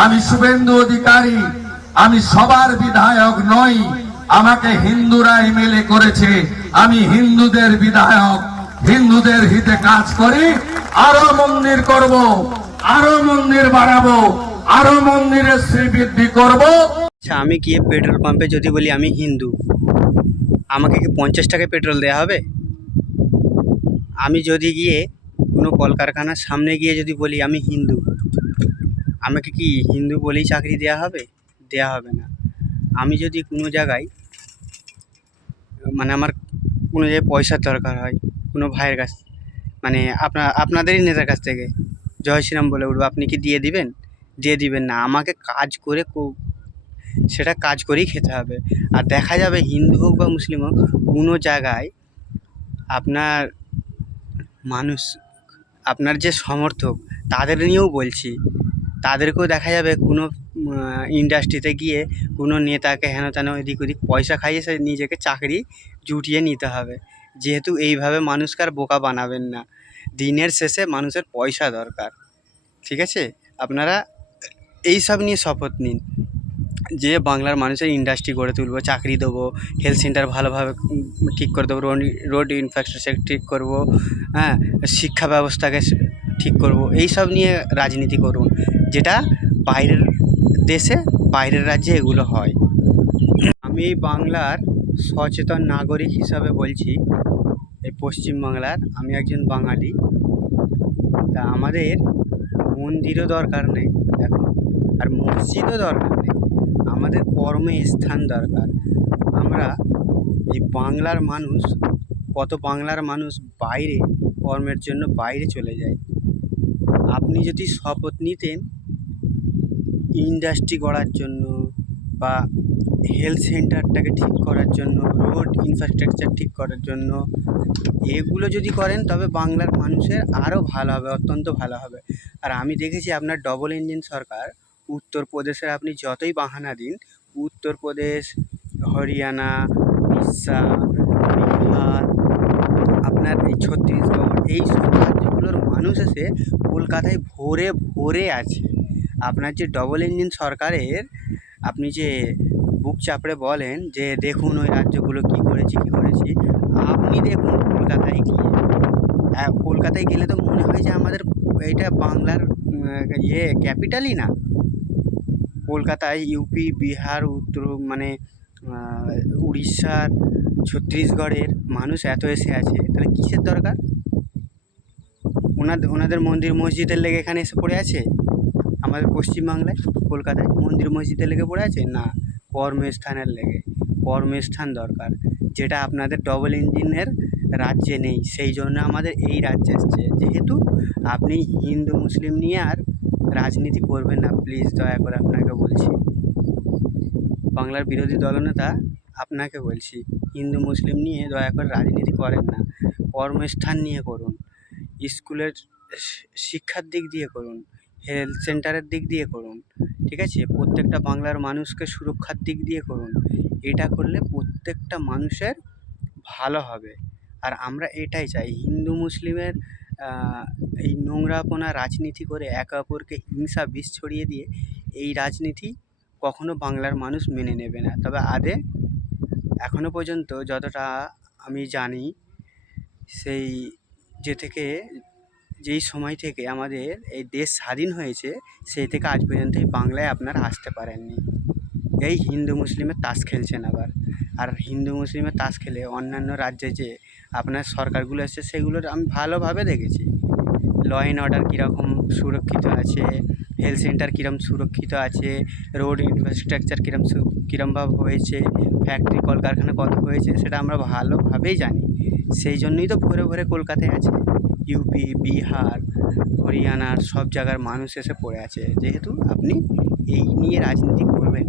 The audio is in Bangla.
আমি শুভেন্দু অধিকারী, আমি সবার বিধায়ক নই, আমাকে হিন্দুরা এমএলএ করেছে। আমি হিন্দুদের বিধায়ক, হিন্দুদের হিতে কাজ করি। আরো মন্দির করব, আরো মন্দির বাড়াবো, আরো মন্দিরের শ্রীবৃদ্ধি করব। আচ্ছা, আমি গিয়ে পেট্রোল পাম্পে যদি বলি আমি হিন্দু, আমাকে কি 50 টাকায় পেট্রোল দেওয়া হবে? আমি যদি গিয়ে কোনো কলকারখানার সামনে গিয়ে যদি বলি আমি হিন্দু, আমাকে কি হিন্দু বলেই চাকরি দেওয়া হবে? দেওয়া হবে না। আমি যদি কোনো জায়গায় মানে আমার কোনো জায়গায় পয়সার দরকার হয় কোনো ভাইয়ের কাছ, মানে আপনাদেরই নেতার কাছ থেকে জয় শ্রীরাম বলে উঠবো, আপনি কি দিয়ে দিবেন? দিয়ে দিবেন না। আমাকে কাজ করে সেটা কাজ করেই খেতে হবে। আর দেখা যাবে হিন্দু হোক বা মুসলিম হোক, কোনো জায়গায় আপনার মানুষ, আপনার যে সমর্থক তাদের নিয়েও বলছি, তাদেরকেও দেখা যাবে কোনো ইন্ডাস্ট্রিতে গিয়ে কোনো নেতাকে হেন তেন এদিক ওদিক পয়সা খাইয়ে সে নিজেকে চাকরি জুটিয়ে নিতে হবে। যেহেতু এইভাবে মানুষকে আর বোকা বানাবেন না। দিনের শেষে মানুষের পয়সা দরকার, ঠিক আছে? আপনারা এইসব নিয়ে শপথ নিন যে বাংলার মানুষের ইন্ডাস্ট্রি গড়ে তুলবো, চাকরি দেবো, হেলথ সেন্টার ভালোভাবে ঠিক করে দেবো, রোড ইনফ্রাস্ট্রাকচার ঠিক করবো, হ্যাঁ, শিক্ষা ব্যবস্থাকে ঠিক করবো। এইসব নিয়ে রাজনীতি করুন, যেটা বাইরের দেশে, বাইরের রাজ্যে এগুলো হয়। আমি বাংলার সচেতন নাগরিক হিসাবে বলছি, এই পশ্চিমবাংলার আমি একজন বাঙালি। তা আমাদের মন্দিরও দরকার নেই এখন, আর মসজিদও দরকার নেই, আমাদের কর্মস্থান দরকার। আমরা এই বাংলার মানুষ, কত বাংলার মানুষ বাইরে কর্মের জন্য বাইরে চলে যায়। আপনি যদি শপথ নিতেন ইন্ডাস্ট্রি গড়ার জন্য বা হেলথ সেন্টারটাকে ঠিক করার জন্য, রোড ইনফ্রাস্ট্রাকচার ঠিক করার জন্য, এগুলো যদি করেন তবে বাংলার মানুষের আরও ভালো হবে, অত্যন্ত ভালো হবে। আর আমি দেখেছি আপনার ডবল ইঞ্জিন সরকার, উত্তরপ্রদেশের আপনি যতই বাহানা দিন, উত্তরপ্রদেশ, হরিয়ানা, উড়িষ্যা, বিহার, আপনার এই ছত্তিশগড়, এই সব রাজ্যগুলোর মানুষ এসে কলকাতায় ভরে ভরে আছে। আপনার যে ডবল ইঞ্জিন সরকারের, আপনি যে বুক চাপড়ে বলেন যে দেখুন ওই রাজ্যগুলো কী করেছি কী করেছি, আপনি দেখুন কলকাতায় গিয়ে, কলকাতায় গেলে তো মনে হয় যে আমাদের এইটা বাংলার ক্যাপিটালই না। কলকাতায় ইউপি, বিহার, মানে উড়িষ্যার, ছত্তিশগড়ের মানুষ এত এসে আছে, তাহলে কিসের দরকার? ওনাদের মন্দির মসজিদের লেগে এখানে এসে পড়ে আছে? আমাদের পশ্চিমবাংলায় কলকাতায় মন্দির মসজিদের লেগে পড়ে আছে না, কর্মস্থানের লেগে। কর্মস্থান দরকার, যেটা আপনাদের ডবল ইঞ্জিনের রাজ্যে নেই। সেই জন্য আমাদের এই রাজ্যে এসছে। যেহেতু আপনি হিন্দু মুসলিম নিয়ে আর রাজনীতি করবেন না, প্লিজ, দয়া করে আপনাকে বলছি। বাংলার বিরোধী দলনেতা আপনাকে বলছি, হিন্দু মুসলিম নিয়ে দয়া করে রাজনীতি করেন না, কর্মস্থান নিয়ে করুন, স্কুলের শিক্ষার দিক দিয়ে করুন, হেলথ সেন্টারের দিক দিয়ে করুন, ঠিক আছে? প্রত্যেকটা বাংলার মানুষকে সুরক্ষার দিক দিয়ে করুন। এটা করলে প্রত্যেকটা মানুষের ভালো হবে। আর আমরা এটাই চাই। হিন্দু মুসলিমের এই নোংরাপনা রাজনীতি করে একে অপরকে হিংসা বিষ ছড়িয়ে দিয়ে এই রাজনীতি কখনো বাংলার মানুষ মেনে নেবে না। তবে এখনো পর্যন্ত যতটা আমি জানি, সেই যেই সময় থেকে আমাদের এই দেশ স্বাধীন হয়েছে, সেই থেকে আজ পর্যন্ত এই বাংলায় আপনারা আসতে পারেননি। এই হিন্দু মুসলিমের তাস খেলছেন আবার। আর হিন্দু মুসলিমের তাস খেলে অন্যান্য রাজ্যে যে আপনার সরকারগুলো এসছে, সেগুলোর আমি ভালোভাবে দেখেছি। ল অ্যান্ড অর্ডার কীরকম সুরক্ষিত আছে, হেলথ সেন্টার কীরকম সুরক্ষিত আছে, রোড ইনফ্রাস্ট্রাকচার কীরমভাবে হয়েছে, ফ্যাক্টরি কলকারখানা কত হয়েছে, সেটা আমরা ভালোভাবেই জানি। সেই জন্যই তো ভরে ভরে কলকাতায় আছে। ইউপি, বিহার, হরিয়ানার সব জায়গার মানুষ এসে পড়ে আছে। যেহেতু আপনি এই নিয়ে রাজনীতি করবেন